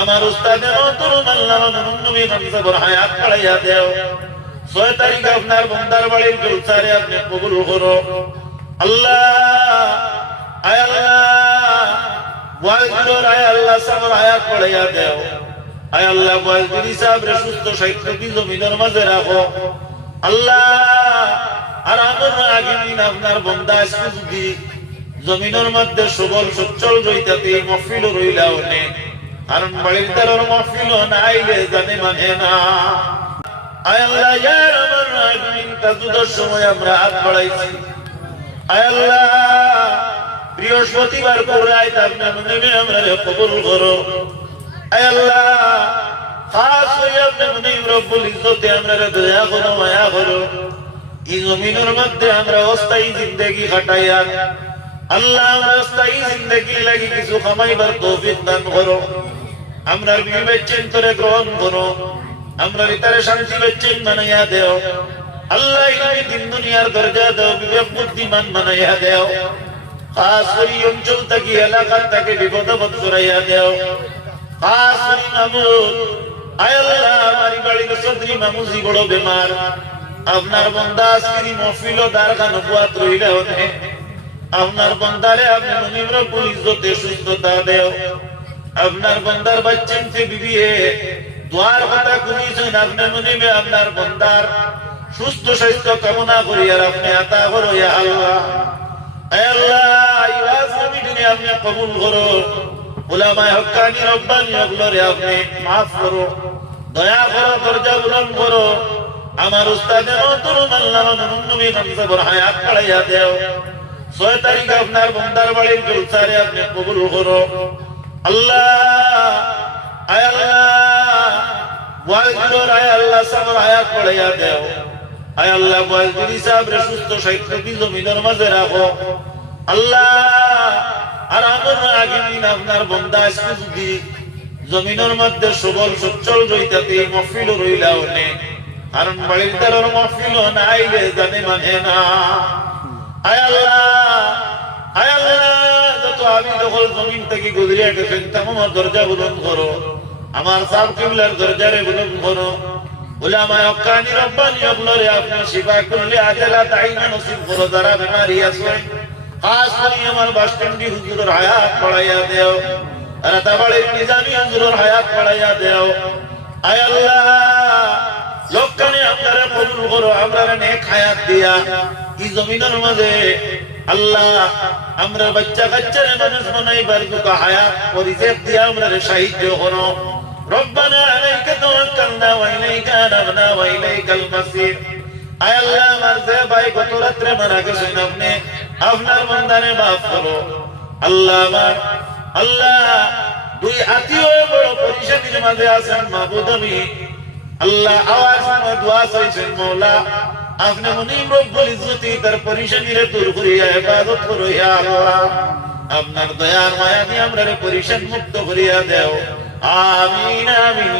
আমার উস্তাদের মহতরম আল্লামা নবী হামজা বড় হায়াত বাড়াইয়া দেও। 6 তারিখ আপনার বন্দার বাড়ির জলসারে আপনি কবুল করো আল্লাহ। আয় আল্লাহ ওয়াইজুর আয় আল্লাহ সবর হায়াত বাড়াইয়া দেও। আয় আল্লাহ ওয়াইজুর সাহেব রে সুস্থ সাহিত্যি জমিনের মাঝে রাখো আল্লাহ। আর আমরা আগেদিন আপনার বন্দা সুজদি জমিনের মধ্যে সবল সচ্ছল রইতাতে মহফিল রইলা অনেক, কারণ বাড়ির তার মহফিল নাইলে জানে মানে না। আয় আল্লাহ ইয়া রহমান রহিম তাজুদের সময় আমরা হাত বাড়াইছি। আয় আল্লাহ বৃহস্পতিবার করে আইতা আপনার মনে আমরা কবুল করো। আয় আল্লাহ খাস হয়ে আপনার মনে রব্বুল ইজ্জতে আমরা দয়া করো মায়া করো। এই জমিনের মধ্যে আমরা অস্থায়ী জিন্দেগি কাটাইয়া আল্লাহ আমরা অস্থায়ী জিন্দেগি লাগি কিছু কামাইবার তৌফিক দান করো। আমরা বিবেচন করে গ্রহণ করো। আমরা ভিতরে শান্তি বেচেন বানাইয়া দেও আল্লাহ। ইলমি দিন দুনিয়ার দরজা দাও, বিবেক বুদ্ধিমান বানাইয়া দেও। খাস করে অঞ্চল থেকে এলাকা থেকে বিপদ সরাইয়া দেও। খাস করে মামুদ আয় আল্লাহ আমার বাড়ির চৌধুরী মামুজি বড় বেমার, আপনার বন্দা আজকের মহফিল দারখান নবুয়াত রইলে অনেক, আপনার বন্দারে আপনি মুনিম রব্বুল ইজ্জতে সুস্থতা দেও। আপনার বন্দার বাচ্চাকে বিবিয়ে দোয়ার কথা শুনিয়েছেন আপনি মুনিমে আপনার বন্দার সুস্থ স্বাস্থ্য কামনা করি আর আপনি আতা করো ইয়া আল্লাহ। আয় আল্লাহ এই ওয়াজ কমিটি আপনি কবুল করো। উলামায়ে হক্কানি রব্বানি ওগুলোরে আপনি মাফ করো, দয়া করো, দরজা বুলন্দ করো। আমার উস্তাদের মহতরম আল্লামা নবী হামজা বড় হায়াত বাড়াইয়া দেও। 6 তারিখ আপনার বন্দার বাড়ির জলসারে আপনি কবুল করো আল্লাহ। আয় আল্লাহ ওয়াইজুর আয় আল্লাহ সবর হায়াত বাড়াইয়া দেও। আয় আল্লাহ ওয়াইজুর সাহেব রে সুস্থ সাহিত্যি জমিনের মাঝে রাখো আল্লাহ। আর আমরা আগেদিন আপনার বন্দা সুজদি জমিনের মধ্যে সবল সচ্ছল রইতাতে মহফিল রইলা অনেক, কারণ বাড়ির তার মহফিল নাইলে জানে মানে না। আয় আল্লাহ আয় আল্লাহ যত আমি দখল জমিন থেকে গুজরিয়া গেছেন তামাম দরজা বুলন্দ করো। আমার সাহেব কিবলার দরজারে বুলন্দ করো। উলামায়ে হক্কানি রব্বানি ওগুলোরে আপনি শিফা করলে আজলা তাইনা নসিব করো। যারা বেমারি আছে খাস করে আমার বাসস্ট্যান্ডি হুজুরের হায়াত বাড়াইয়া দেও। রাতাবাড়ির নিজামি হুজুরের হায়াত বাড়াইয়া দেও। আয় আল্লাহ লোকখানে আপনারা কবুল করো, আপনারা নেক হায়াত দিয়া এই জমিনের মাঝে আল্লাহ আমরা বাচ্চা কাচ্চারে মানুষ বানাইবার যুগ হায়াত পরিচয় দিয়া আমরা সাহায্য করো। রব্বানা আলাইকা তাওয়াক্কালনা ওয়া ইলাইকা আনাবনা ওয়া ইলাইকাল মাসির। আয় আল্লাহ আমার যে ভাই গত রাত্রে মারা গেছেন আপনি আপনার বান্দারে মাফ করো আল্লাহ। আমার আল্লাহ দুই আত্মীয় বড় পরিশানির মাঝে আছেন মাবুদ আমি আল্লাহ আওয়াজ আমার দোয়া চাইছেন মওলা আপনি মুনিম রব্বুল ইজ্জতি তার পরিশানিরে দূর করিয়া ইবাদত করো ইয়া আল্লাহ। আপনার দয়ার মায়া দিয়ে আমরা পরিশান মুক্ত করিয়া দেও। আমিন আমিন।